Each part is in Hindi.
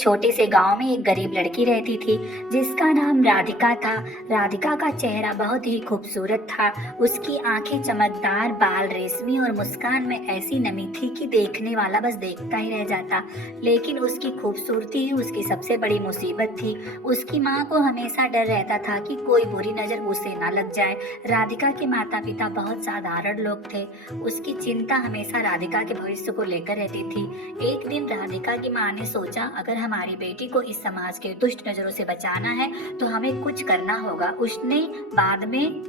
छोटे से गांव में एक गरीब लड़की रहती थी जिसका नाम राधिका था। राधिका का चेहरा बहुत ही खूबसूरत था। उसकी आंखें चमकदार, बाल रेशमी और मुस्कान में ऐसी नमी थी कि देखने वाला बस देखता ही रह जाता। लेकिन उसकी खूबसूरती ही उसकी सबसे बड़ी मुसीबत थी। उसकी माँ को हमेशा डर रहता था कि कोई बुरी नज़र उसे ना लग जाए। राधिका के माता पिता बहुत साधारण लोग थे। उसकी चिंता हमेशा राधिका के भविष्य को लेकर रहती थी। एक दिन राधिका की माँ ने सोचा, अगर हमारी बेटी को इस समाज के दुष्ट नजरों से बचाना है तो हमें कुछ करना होगा। उसने बाद में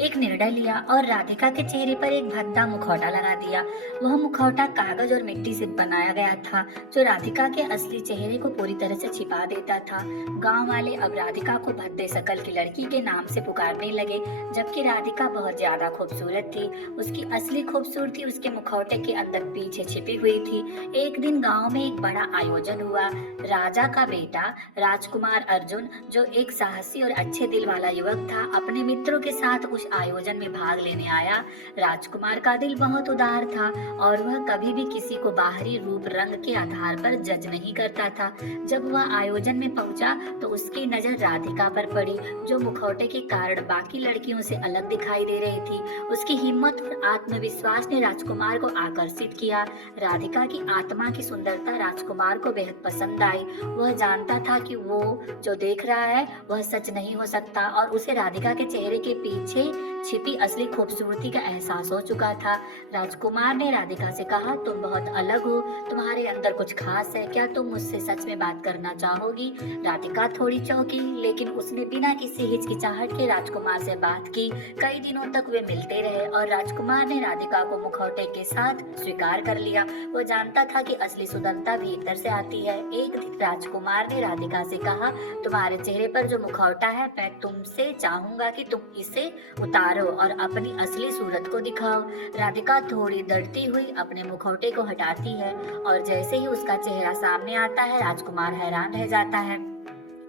एक निर्णय लिया और राधिका के चेहरे पर एक भद्दा मुखौटा लगा दिया। वह मुखौटा कागज और मिट्टी से बनाया गया था, जो राधिका के असली चेहरे को पूरी तरह से छिपा देता था। गांव वाले अब राधिका को भद्दे शकल की लड़की के नाम से पुकारने लगे, जबकि राधिका बहुत ज्यादा खूबसूरत थी। उसकी असली खूबसूरती उसके मुखौटे के अंदर पीछे छिपी हुई थी। एक दिन गांव में एक बड़ा आयोजन हुआ। राजा का बेटा राजकुमार अर्जुन, जो एक साहसी और अच्छे दिल वाला युवक था, अपने मित्रों के साथ उस आयोजन में भाग लेने आया। राजकुमार का दिल बहुत उदार था और वह कभी भी किसी को बाहरी रूप रंग के आधार पर जज नहीं करता था। जब वह आयोजन में पहुंचा तो उसकी नजर राधिका पर पड़ी, जो मुखौटे के कारण बाकी लड़कियों से अलग दिखाई दे रही थी। उसकी हिम्मत और आत्मविश्वास ने राजकुमार को आकर्षित किया। राधिका की आत्मा की सुंदरता राजकुमार को बेहद पसंद आई। वह जानता था कि वो जो देख रहा है वह सच नहीं हो सकता और उसे राधिका के चेहरे के पीछे छिपी असली खूबसूरती का एहसास हो चुका था। राजकुमार ने राधिका से कहा, तुम बहुत अलग हो, तुम्हारे अंदर कुछ खास है, क्या तुम मुझसे सच में बात करना चाहोगी? राधिका थोड़ी चौंकी, लेकिन उसने बिना किसी हिचकिचाहट के राजकुमार से बात की। कई दिनों तक वे मिलते रहे और राजकुमार ने राधिका को मुखौटे के साथ स्वीकार कर लिया। वो जानता था कि असली सुंदरता भीतर से आती है। एक दिन राजकुमार ने राधिका से कहा, तुम्हारे चेहरे पर जो मुखौटा है, मैं तुमसे चाहूंगा कि तुम इसे उतारो और अपनी असली सूरत को दिखाओ। राधिका थोड़ी डरती हुई अपने मुखौटे को हटाती है और जैसे ही उसका चेहरा सामने आता है, राजकुमार हैरान रह जाता है।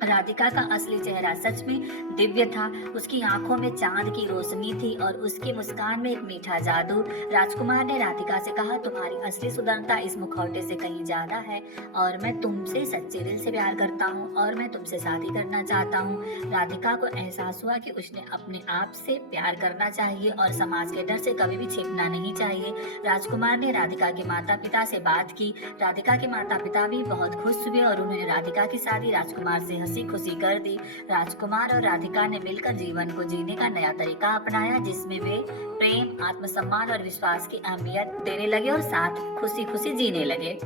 राधिका का असली चेहरा सच में दिव्य था। उसकी आंखों में चांद की रोशनी थी और उसकी मुस्कान में एक मीठा जादू। राजकुमार ने राधिका से कहा, तुम्हारी असली सुंदरता इस मुखौटे से कहीं ज्यादा है और मैं तुमसे सच्चे दिल से प्यार करता हूँ और मैं तुमसे शादी करना चाहता हूँ। राधिका को एहसास हुआ कि उसने अपने आप से प्यार करना चाहिए और समाज के डर से कभी भी छिपना नहीं चाहिए। राजकुमार ने राधिका के माता पिता से बात की। राधिका के माता पिता भी बहुत खुश हुए और उन्होंने राधिका की शादी राजकुमार से हंसी खुशी कर दी। राजकुमार और राधिका ने मिलकर जीवन को जीने का नया तरीका अपनाया, जिसमें वे प्रेम, आत्मसम्मान और विश्वास की अहमियत देने लगे और साथ खुशी खुशी जीने लगे।